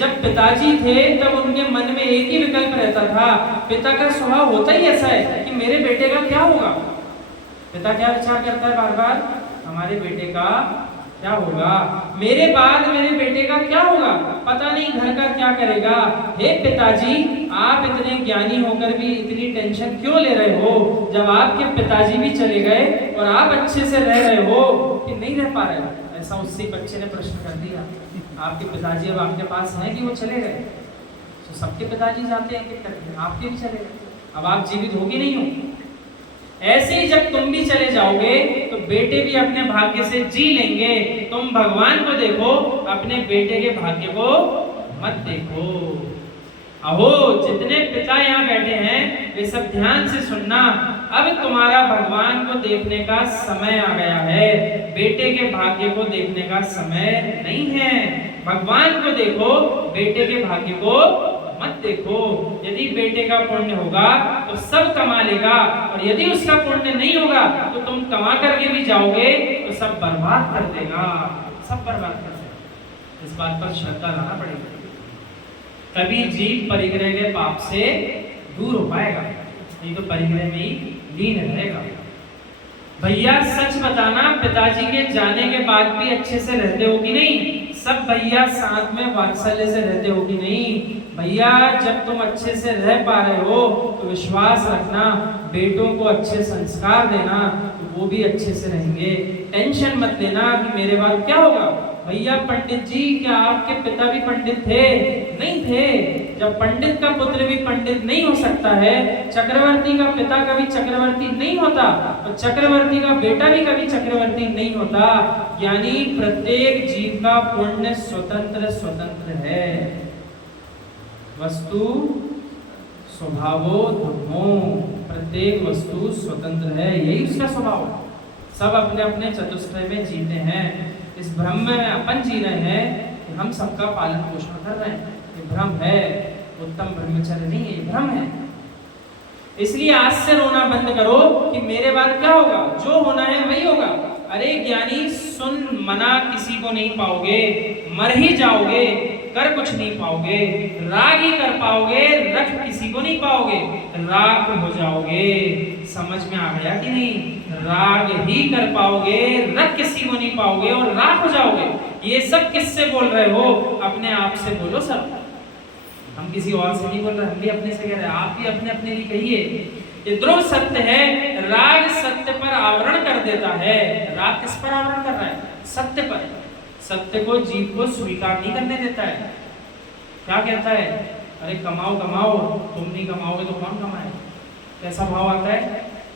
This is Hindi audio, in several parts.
जब पिताजी थे तब उनके मन में एक ही विकल्प रहता था। पिता का स्वभाव होता ही ऐसा है कि मेरे बेटे का क्या होगा। पिता क्या विचार करता है बार बार, हमारे बेटे का क्या होगा, मेरे बाद मेरे बेटे का क्या होगा, पता नहीं घर का क्या करेगा। हे पिताजी, आप इतने ज्ञानी होकर भी इतनी टेंशन क्यों ले रहे हो, जब आपके पिताजी भी चले गए और आप अच्छे से रह रहे हो कि नहीं रह पा रहे हो। ऐसा उससे बच्चे ने प्रश्न कर दिया। आपके पिताजी अब आपके पास हैं कि वो चले गए? तो सबके पिताजी जाते हैं कि आपके भी चले गए, अब आप जीवित हो कि नहीं हो। ऐसे ही जब तुम भी चले जाओगे तो बेटे भी अपने भाग्य से जी लेंगे। तुम भगवान को देखो, अपने बेटे के भाग्य को मत देखो। अहो, जितने पिता यहाँ बैठे हैं वे सब ध्यान से सुनना। अब तुम्हारा भगवान को देखने का समय आ गया है, बेटे के भाग्य को देखने का समय नहीं है। भगवान को देखो, बेटे के भाग्य को मत देखो। यदि बेटे का पुण्य होगा तो सब कमा लेगा, और यदि उसका पुण्य नहीं होगा तो तुम कमा करके भी जाओगे तो सब बर्बाद कर देगा, सब बर्बाद कर देगा। इस बात पर श्रद्धा लाना पड़ेगा, तभी जीव परिग्रह के पाप से दूर हो पाएगा, नहीं तो परिग्रह में ही लीन रहेगा। भैया सच बताना, पिताजी के जाने के बाद भी अच्छे से रहते हो कि नहीं? सब भैया साथ में वात्सल्य से रहते हो कि नहीं? भैया जब तुम अच्छे से रह पा रहे हो तो विश्वास रखना, बेटों को अच्छे संस्कार देना तो वो भी अच्छे से रहेंगे। टेंशन मत लेना कि मेरे बाद क्या होगा। भैया पंडित जी, क्या आपके पिता भी पंडित थे? नहीं थे। जब पंडित का पुत्र भी पंडित नहीं हो सकता है, चक्रवर्ती का पिता कभी चक्रवर्ती नहीं होता, और चक्रवर्ती का बेटा भी कभी चक्रवर्ती नहीं होता। यानी प्रत्येक जीव का पुण्य स्वतंत्र स्वतंत्र है। वस्तु स्वभावो धर्मो, प्रत्येक वस्तु स्वतंत्र है, यही उसका स्वभाव है। सब अपने अपने चतुष्टय में जीते हैं। इस भ्रम में अपन जी रहे हैं कि हम सबका पालन पोषण कर रहे हैं, ये भ्रम है, उत्तम ब्रह्मचर्य नहीं है, ये भ्रम है। इसलिए आज से रोना बंद करो कि मेरे बाद क्या होगा, जो होना है वही होगा। अरे ज्ञानी सुन, मना किसी को नहीं पाओगे, मर ही जाओगे, कर कुछ नहीं पाओगे। राग ही कर पाओगे, रख किसी को नहीं पाओगे, राग हो जाओगे। समझ में आ गया कि नहीं? राग ही कर पाओगे, रख किसी को नहीं पाओगे और राग हो जाओगे। ये सब किससे बोल रहे हो? अपने आप से बोलो सब, हम किसी और से नहीं बोल रहे, हम भी अपने से कह रहे हैं, आप भी अपने अपने लिए कहिए। ये ध्रुव सत्य है, राग सत्य पर आवरण कर देता है। राग किस पर आवरण कर रहा है? सत्य पर। सत्य को जीव को स्वीकार नहीं करने देता है। क्या कहता है? अरे कमाओ कमाओ, तुम नहीं कमाओगे तो कौन कमाए? कैसा भाव आता है?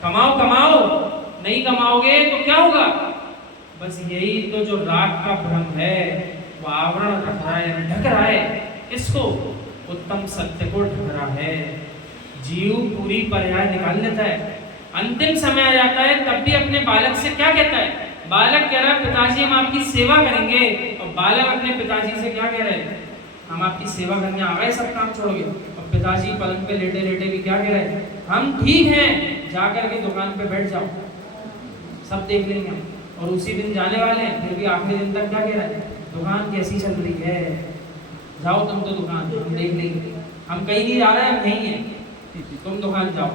कमाओ कमाओ, नहीं कमाओगे तो क्या होगा? बस यही तो जो राग का भ्रम है, वो आवरण रख रहा है, ढक रहा है। किसको? उत्तम सत्य को ढक रहा है। जीव पूरी पर्याय निकाल लेता है। अंतिम समय आ जाता है तब भी अपने बालक से क्या कहता है? बालक कह रहा है पिताजी हम आपकी सेवा करेंगे, और बालक अपने पिताजी से क्या कह रहे हैं? हम आपकी सेवा करने आ गए, सब काम छोड़ के। और पिताजी पलंग पे लेटे लेटे भी क्या कह रहे हैं? हम ठीक हैं, जाकर के दुकान पे बैठ जाओ, सब देख लेंगे हम। और उसी दिन जाने वाले हैं, फिर भी आखिरी दिन तक क्या कह रहे हैं? दुकान कैसी चल रही है, जाओ तुम तो दुकान, हम देख लेंगे, हम कहीं नहीं जा रहे हैं, हम यहीं हैं, तुम दुकान जाओ।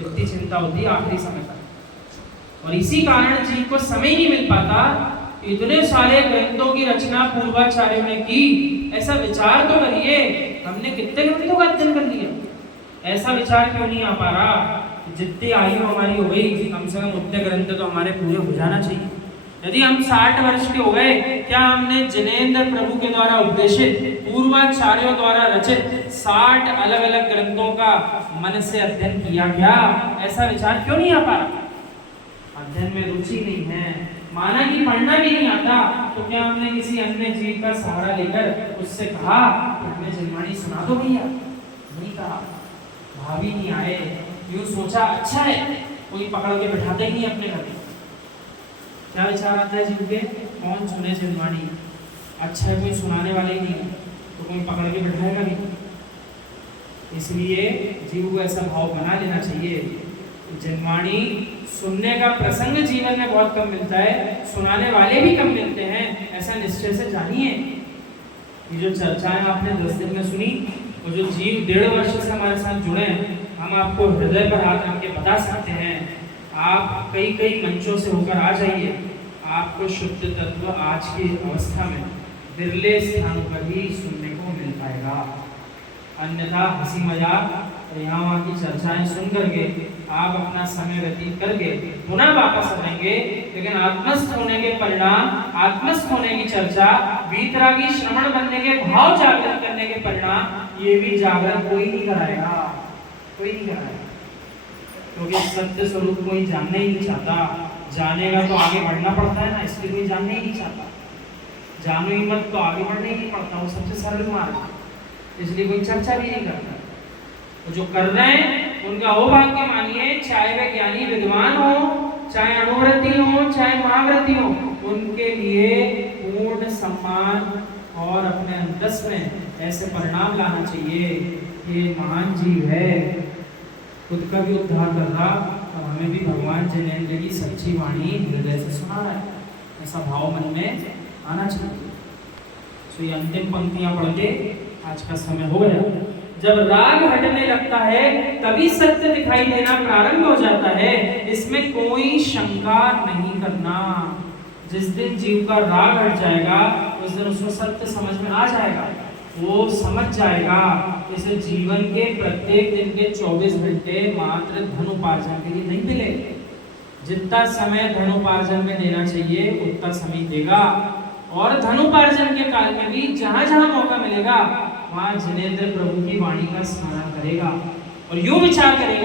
इतनी चिंता होती है आखिरी समय तक। और इसी कारण जीव को समय नहीं मिल पाता। इतने सारे ग्रंथों की रचना पूर्वाचार्यों ने की, ऐसा विचार तो करिए, हमने कितने ग्रंथों का अध्ययन कर लिया, ऐसा विचार क्यों नहीं आ पा रहा? जितनी आयु हमारी हो गई, कम से कम उतने ग्रंथ तो हमारे पूरे हो जाना चाहिए। यदि हम 60 वर्ष के हो गए, क्या हमने जिनेंद्र प्रभु के द्वारा उपदेशित, पूर्वाचार्यों द्वारा रचित 60 अलग अलग ग्रंथों का मन से अध्ययन किया क्या? ऐसा विचार क्यों नहीं आ पा रहा? अध्ययन में रुचि नहीं है, माना कि पढ़ना भी नहीं आता, तो क्या हमने किसी अन्य जीव का सहारा लेकर उससे कहा कि हमें जिनवाणी सुना दो भैया? नहीं कहा, भाभी नहीं आए, यूं सोचा अच्छा है, कोई पकड़ के बैठाते ही नहीं अपने घर। क्या विचार आता है जीव के? कौन सुने जिनवाणी? अच्छा है, कोई सुनाने वाला ही नहीं, तो कोई पकड़ के बैठाएगा नहीं। इसलिए जीव को ऐसा भाव बना लेना चाहिए, जिनवाणी सुनने का प्रसंग जीवन में बहुत कम मिलता है, सुनाने वाले भी कम मिलते हैं, ऐसा निश्चय से जानिए। ये जो चर्चाएं आपने 10 दिन में सुनी, वो जो जीव 1.5 वर्ष से हमारे साथ जुड़े हैं, हम आपको हृदय पर हाथ रख के बता सकते हैं, आप कई कई मंचों से होकर आ जाइए, आपको शुद्ध तत्व आज की अवस्था में विरले स्थानों पर ही सुनने को मिल पाएगा। अन्यथा हंसी मजाक और यहाँ वहाँ की चर्चाएं सुन करके आप अपना समय व्यतीत करके पुनः वापस आएंगे, लेकिन आत्मस्थ होने के परिणाम, आत्मस्थ होने की चर्चा, वीतरागी श्रवण बनने के भाव जागृत करने के परिणाम, ये भी जागरण कोई नहीं कराएगा, कोई नहीं कराएगा, क्योंकि सत्य स्वरूप कोई जानना ही नहीं चाहता। जानेगा तो आगे बढ़ना पड़ता है ना, इसलिए कोई जानना ही नहीं चाहता। जानो ही मत तो आगे बढ़ना ही नहीं पड़ता, वो सबसे सरल मार्ग है, इसलिए कोई चर्चा भी नहीं करता। तो जो कर रहे हैं उनका वो भाग्य मानिए, चाहे वे ज्ञानी विद्वान हो, चाहे अनुव्रती हो, चाहे महाव्रती हो, उनके लिए पूर्ण सम्मान और अपने अंतस में ऐसे परिणाम लाना चाहिए। ये महान जीव है, खुद का भी उद्धार कर रहा और हमें भी भगवान जिनेंद्र की सच्ची वाणी हृदय से सुना रहा है, ऐसा भाव मन में आना चाहिए। तो ये अंतिम पंक्तियां पढ़ के आज का समय हो गया। जब राग हटने लगता है तभी सत्य दिखाई देना प्रारंभ हो जाता है, इसमें कोई शंका नहीं करना। जिस दिन जीव का राग हट जाएगा उस दिन उसको सत्य समझ में आ जाएगा, वो समझ जाएगा इसे जीवन के प्रत्येक दिन के 24 घंटे मात्र धनोपार्जन के लिए नहीं मिले। जितना समय धनोपार्जन में देना चाहिए उतना समय देगा, और धनोपार्जन के काल में भी जहां जहां मौका मिलेगा वहां जिनेंद्र प्रभु की वाणी का स्मरण करेगा और यूं विचार करेगा